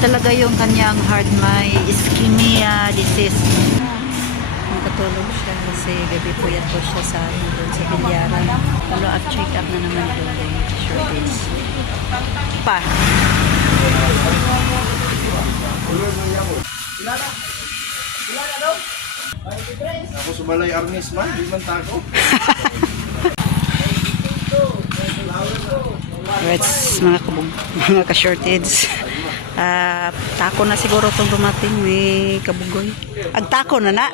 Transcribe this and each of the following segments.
talaga yung kanyang heart may ischemia disease. Nakatulog siya kasi gabi po yan po siya sa ano doon sa bilyaran. Follow up check up na naman doon. Sure days. Pa. Ako sumalay arnis man, di man tako. Alright, mga kabog, mga ka-shortage. Ah, tako na siguro itong dumating. May kabugoy. Ag tako na na.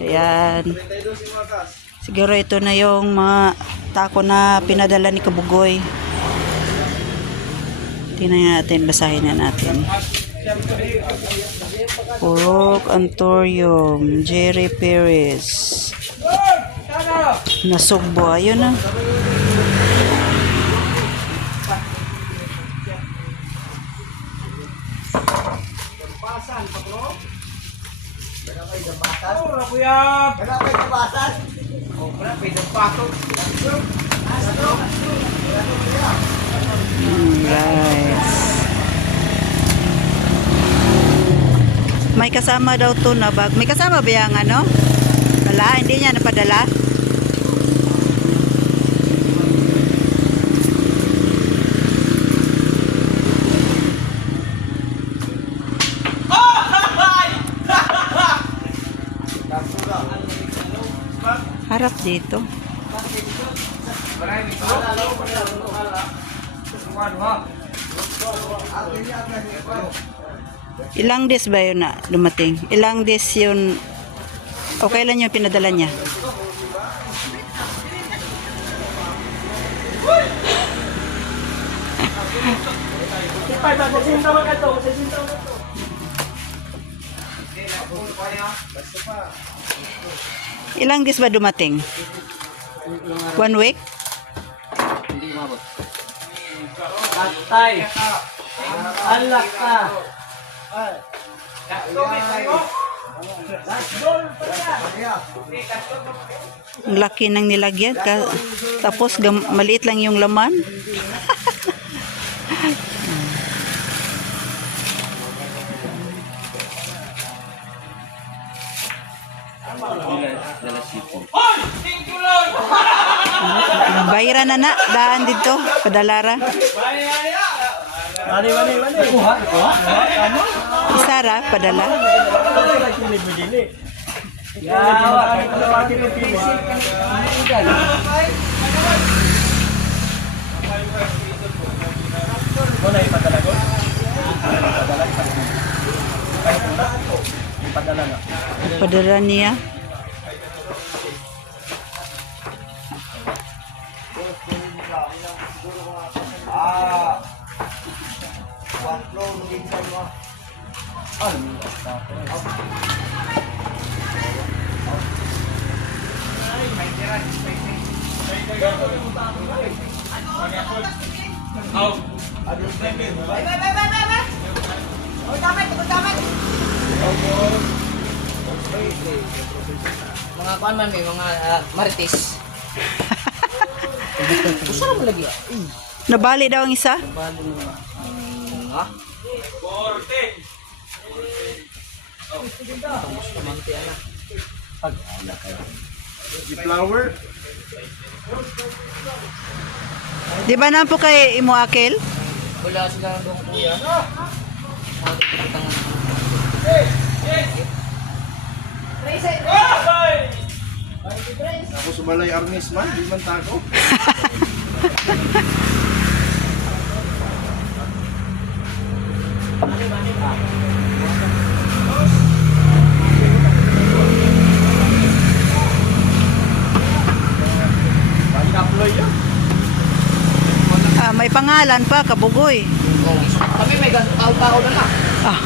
Ayan. Siguro ito na yung mga tako na pinadala ni Kabugoy. Tingnan natin, basahin na natin. Purok Antorium, Jerry Perez. Nasugbo, ayun na. Guys. May kasama daw to na bag. May kasama ba yung ano? Wala, hindi niya napadala. Dito. Ilang days ba yun na dumating? Ilang days yun? O kailan yung pinadala niya? Ilang days ba dumating? One week? Tay. Alak ka. Ang laki ng nilagyan. Ka, tapos maliit lang yung laman. Bayra na na, daan dito, padalara. Ano? Isara, padala. Yawa, ano Mga kuan man may mga ah, marites. Gusto na mo lagi. ah. Nabali daw ang isa. Ha? Di flower. Di ba na po kay Imo Akil? Wala sila doon kuya. Ako sumalay arnis man, di man tako. Ah, may pangalan pa, Kabugoy. Kami may tao-tao na na. Ah,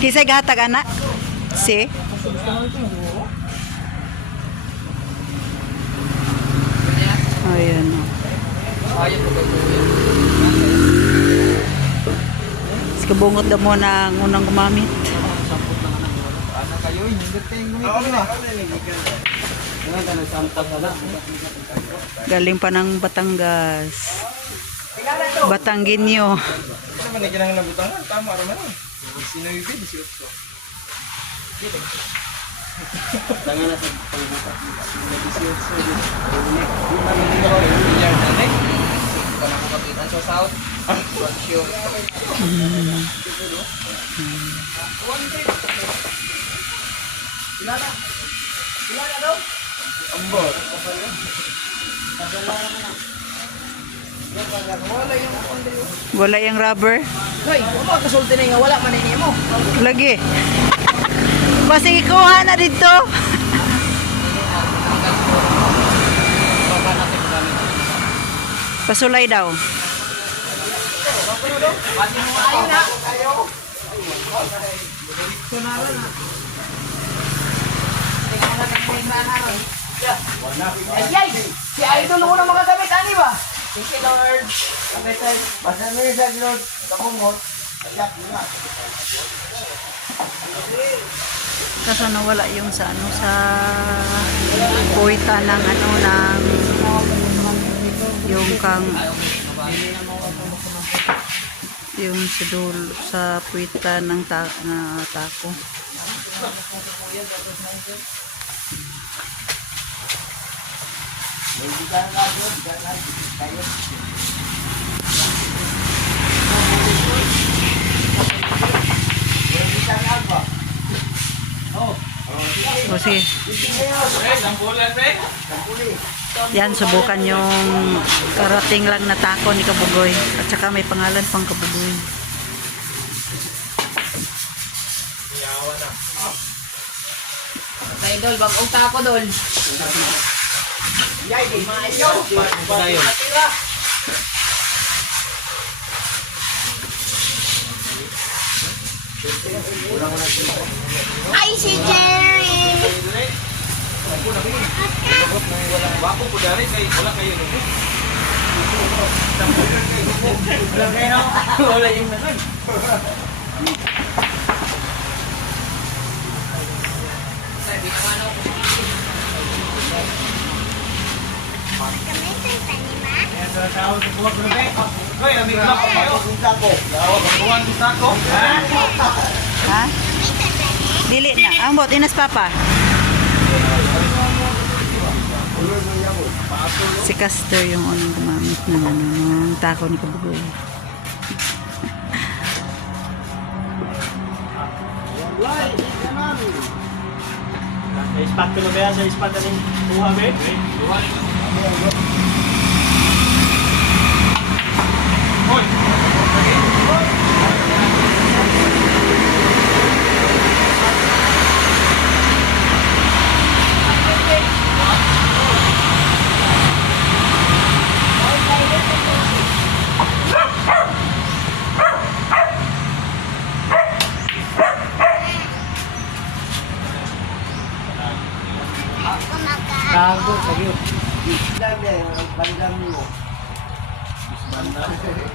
kisay gatag ana. Si? Ayan. oh. Kayo. Mas kabungot na mo na ang unang gumamit. Ano kayo? Hindi na. Na na? Galing pa ng Batangas. Batanggenyo. Ano man ikinang nabutangan? Tama rin man eh. Sino yung 18? Tanga na sa pangbuka. Ito na kapitan sa south. Not sure. Ambot. Wala yung rubber. Hoy, kung magkasulti na nga, wala man ini mo. Lagi. Basi ikuha na dito. Pasulay daw. Ay, ay! Si Idol ko na makagamit, ani ba? Thank you, Lord. Basta yung sa Lord, kapungot. Ayak nga. Kaso nawala yung sa ano sa puwita ng ano ng yung kang yung sa sa puwita ng ta, na tako. O sige. Yan, subukan yung karating lang na tako ni Kabugoy. At saka may pangalan pang Kabugoy. Idol, bagong tako dol. Yay, di maayo. Atira. Ay, si Jerry! Bako po dari kay wala kayo nito. Wala yung naman. Sabi naman ako. Kami sa tanima? Hoy, ami ka ko kayo. Tako. Dawa ka buwan sa tako. Ha? Kami sa tanima? Dili na. Ang bot, papa. Si Caster yung unang gumamit ng ano, ng tako ni Kabugoy. Sa ispat ko na kaya sa ispat na rin buha be?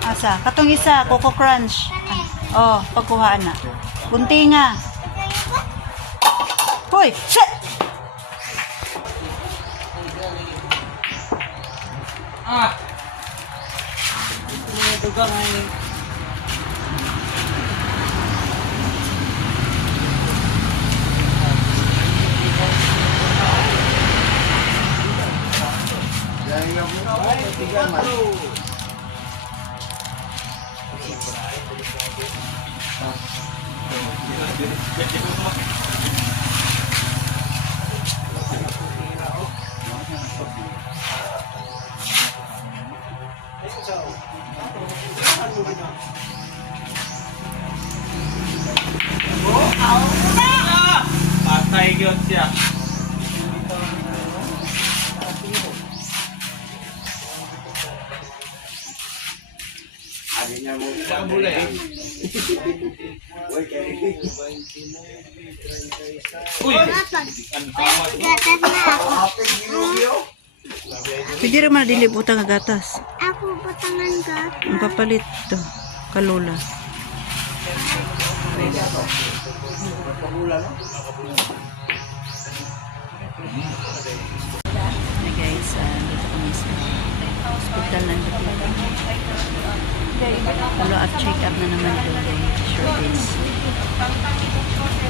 Asa? Katong isa, Coco Crunch. Oh, pagkuhaan na. Kunti nga. Hoy! Shit! Ah! Dahil na mo. Ay, tiga man. Patay gyud siya. Abi na mo. Uy, gatas na ako. Pwede rin man dilibutan nga gatas. Ako patangan ka. Ang papalit to. Kalula. Hey guys, sa Hospital nandito. Follow up, check up na naman doon. Sure days.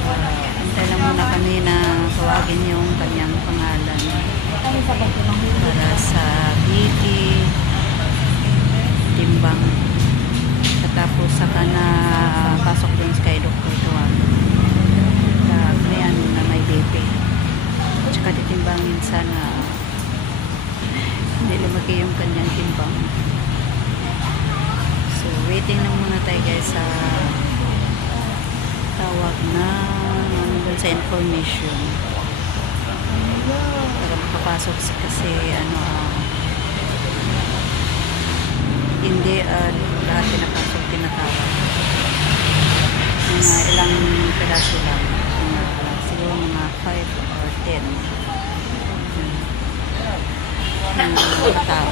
Uh, antay lang muna kami na tawagin yung kanyang pangalan para sa BP timbang katapos saka na pasok din kay Dr. Tuwag na may ano na may BP tsaka titimbangin sana hindi lumaki yung kanyang timbang. So waiting lang muna tayo guys sa tawag na dun sa information. Para makapasok kasi ano ah, hindi ah, lahat pinapasok tinatawag. Mga ilang piraso lang. Mga, siguro mga 5 or 10 ng tao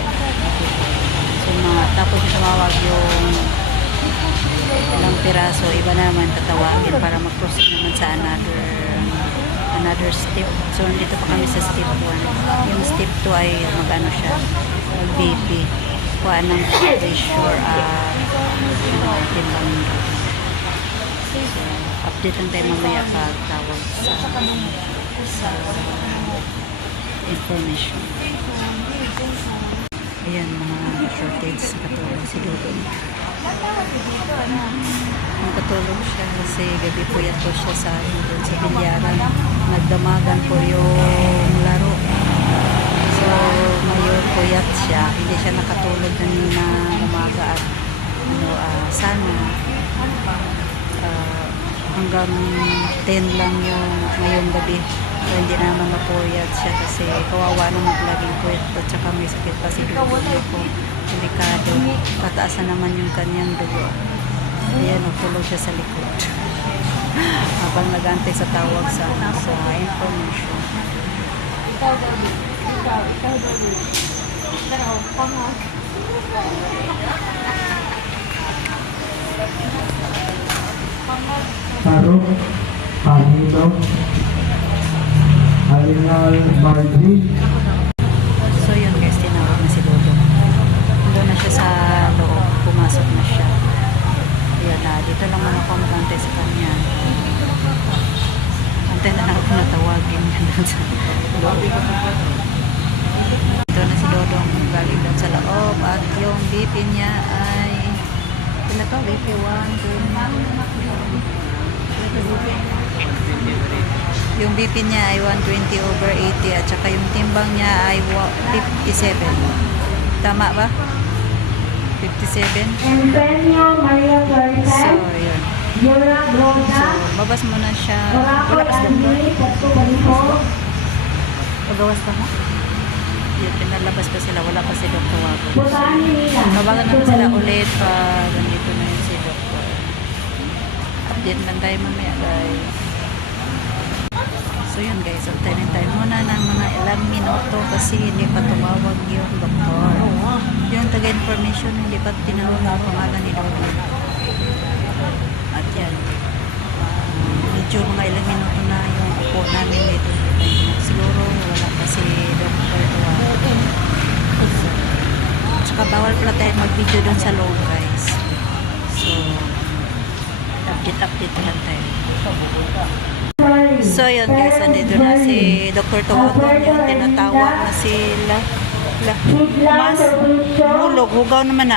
so mga tapos tumawag yung ilang piraso iba naman tatawagin para mag-proceed naman sa another another step. So nandito pa kami sa step 1 yung step 2 ay magano siya mag BP kuha ng pressure uh, timbang so update lang tayo mamaya pag tawag sa sa information ayan mga shortage sa katulong si Dudong Nakatulog siya kasi gabi po yan po siya sa amin doon sa bilyaran. Nagdamagan po yung laro. So, ngayon po yat siya. Hindi siya nakatulog kanina umaga at ano, ah, sana ah, hanggang 10 lang yung ngayong gabi. So, hindi naman mapuyat siya kasi kawawa naman laging puyat at saka may sakit pa si dugo po. Delikado. Tataas na naman yung kanyang dugo. Ayan, natulog siya sa likod. Habang nagantay sa tawag sa, sa information. Taro, Panilo, Alinal Margie, So yun guys, tinawag na si Dodo. Doon na siya sa loob. Pumasok na siya. Ayan na, dito lang muna ako magantay sa kanya. Antay na lang ako natawagin niya doon sa loob. Doon na si Dodo ang galing doon sa loob. At yung BP niya ay sila to, BP 1, 2, yung BP niya ay 120 over 80 at saka yung timbang niya ay wa- 57. Tama ba? 57? Empeño María So, Florida, yun. So, babas siya. Ka sa doktor? Andy, Pasko Baliho, Pagawas pa mo? Yun, pinalabas pa sila. Wala pa si Dr. Wago. Tawagan naman sila ulit pag nandito na yun si Dr. Update lang tayo mamaya guys. So yun guys, antayin tayo muna ng mga ilang minuto kasi hindi pa tumawag yung doktor. Yung taga-information, hindi pa tinawag ang pangalan ni Dodo. At yan, ah, medyo mga ilang minuto na yung upo namin dito. Siguro wala pa si Dr. Tuwag. So, Tsaka bawal pala tayo mag-video doon sa loob guys. So, update-update lang tayo. So yun guys, andito na si Dr. Tawagan yung tinatawag na si La, La, Mas Hulog, hugaw naman na.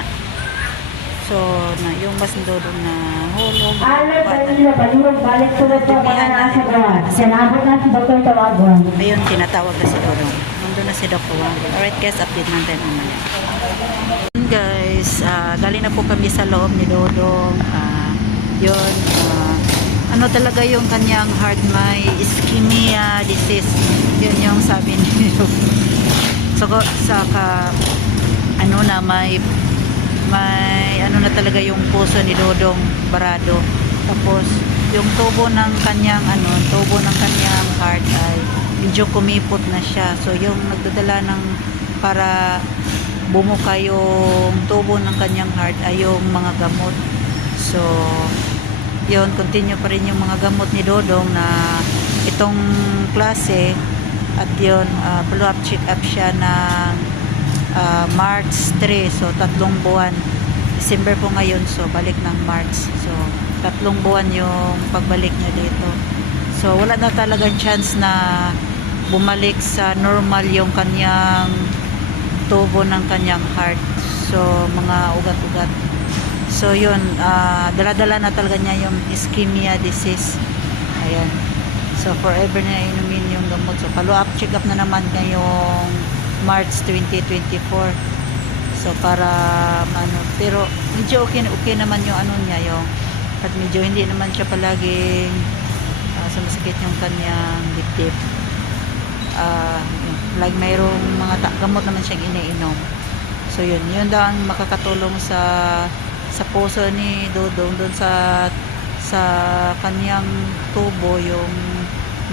So, na, yung mas dodong na hulog, bata. Danilo Baliwag, balik sa mga nasa gawa. Sinabot na si Dr. Tawagon. Ayun, tinatawag na si Dodong. Nandun na si Dr. Wang. Alright guys, update tayo mamaya. Yun, guys, ah, galing na po kami sa loob ni Dodong. Ah, yun, ah, ano talaga yung kanyang heart, may ischemia disease. Yun yung sabi ni So, saka, ano na, may may ano na talaga yung puso ni Dodong Barado. Tapos yung tubo ng kanyang ano, tubo ng kanyang heart ay medyo kumipot na siya. So yung nagdadala ng para bumuka yung tubo ng kanyang heart ay yung mga gamot. So yun, continue pa rin yung mga gamot ni Dodong na itong klase at yun, uh, follow up check up siya ng ah, March 3. So, tatlong buwan. December po ngayon. So, balik ng March. So, tatlong buwan yung pagbalik niya dito. So, wala na talagang chance na bumalik sa normal yung kanyang tubo ng kanyang heart. So, mga ugat-ugat. So, yun. ah, dala-dala na talaga niya yung ischemia disease. Ayan. So, forever na inumin yung gamot. So, follow-up check-up na naman ngayong March 2024. So, para, ano, pero, medyo okay, okay naman yung ano niya, yung, at medyo hindi naman siya palaging ah, sumasakit yung kanyang dibdib. Yun. like mayroong mga gamot naman siyang iniinom. So yun, yun daw ang makakatulong sa sa puso ni Dodong doon sa sa kanyang tubo yung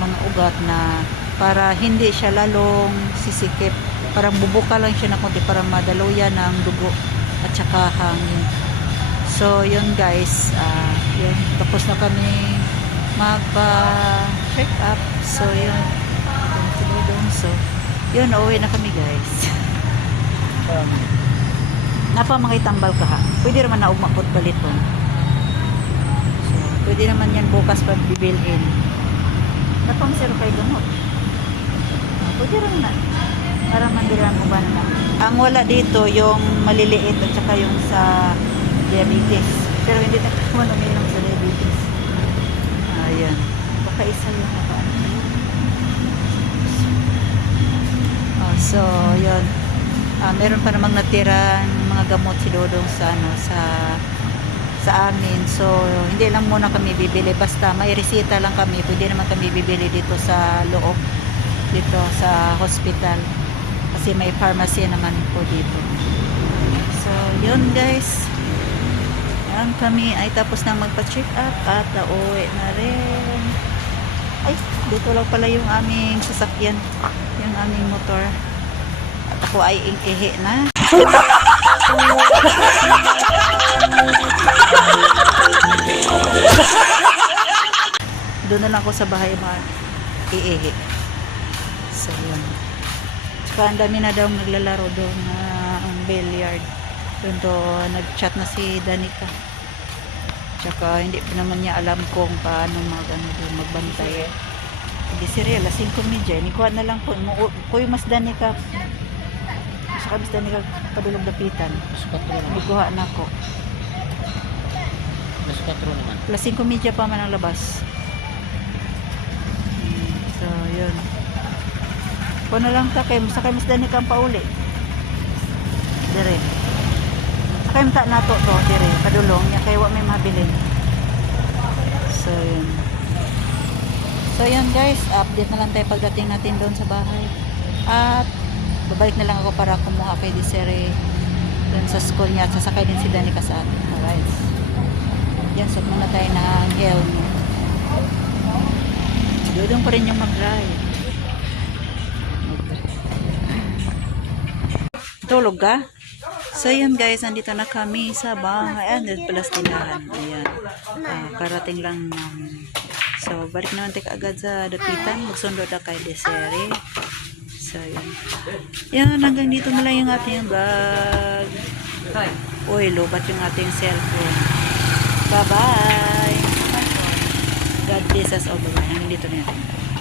mga ugat na para hindi siya lalong sisikip. Parang bubuka lang siya ng konti para madaluyan ng dugo at saka hangin. So yun guys, ah yun, tapos na kami magpa-check up. So yun. So yun, uuwi na kami guys. Um, Napa mga itambal ka ha. Pwede naman na umakot balit po. So, pwede naman yan bukas pag bibilhin. Napa masiro kayo gamot. Ah, Pwede rin na. Para mandiran mo ba na. Ang wala dito, yung maliliit at saka yung sa diabetes. Pero hindi na mo uminom sa diabetes. Ayan. Baka isa yung naka Oh, so, yun ah meron pa namang natirang mga gamot si Dodong sa ano sa sa amin. So, hindi lang muna kami bibili. Basta may resita lang kami. Pwede naman kami bibili dito sa loob. Dito sa hospital. Kasi may pharmacy naman po dito. So, yun guys. Yan kami ay tapos na magpa-check up at nauwi na rin. Ay, dito lang pala yung aming sasakyan. Yung aming motor. At ako ay ihi na. Doon na lang ako sa bahay mga iihi. So, yun. Tsaka ang dami na daw naglalaro doon na ang billiard. Doon to, nag-chat na si Danica. Tsaka hindi pa naman niya alam kung paano mag, ano, doon, magbantay. Hindi si Riel, lasing ko medyo. Nikuha na lang po. Mo- Kuy mas Danica. Mas ka mas Danica padulog dapitan. mas 4 naman. Nikuha na ako. Mas 4 naman. Lasing ko medyo pa man ang labas. So, yun. Kuha na lang ta kay sakay mas Danica ang pauli. Dire. Sakay mata na to to dire padulong nya kay wa may mabilin. So, yun. So, yun guys, update na lang tayo pagdating natin doon sa bahay. At babalik na lang ako para kumuha kay Desiree doon sa school niya at sasakay din si Danica sa atin. Alright. Yan, suot muna tayo ng helmet. Dudong pa rin yung mag-drive. Tulog ka? So yun guys, nandito na kami sa bahay. Ayan, dito pala sa tindahan. Ayan. Ah, karating lang namin. So, balik naman tayo agad sa dapitan. Magsundo na kay Desiree. So, yun. Yan, hanggang dito na lang yung ating vlog. Uy, lobat yung ating cellphone. Bye-bye! God bless us all. Hanggang dito na yung ating vlog.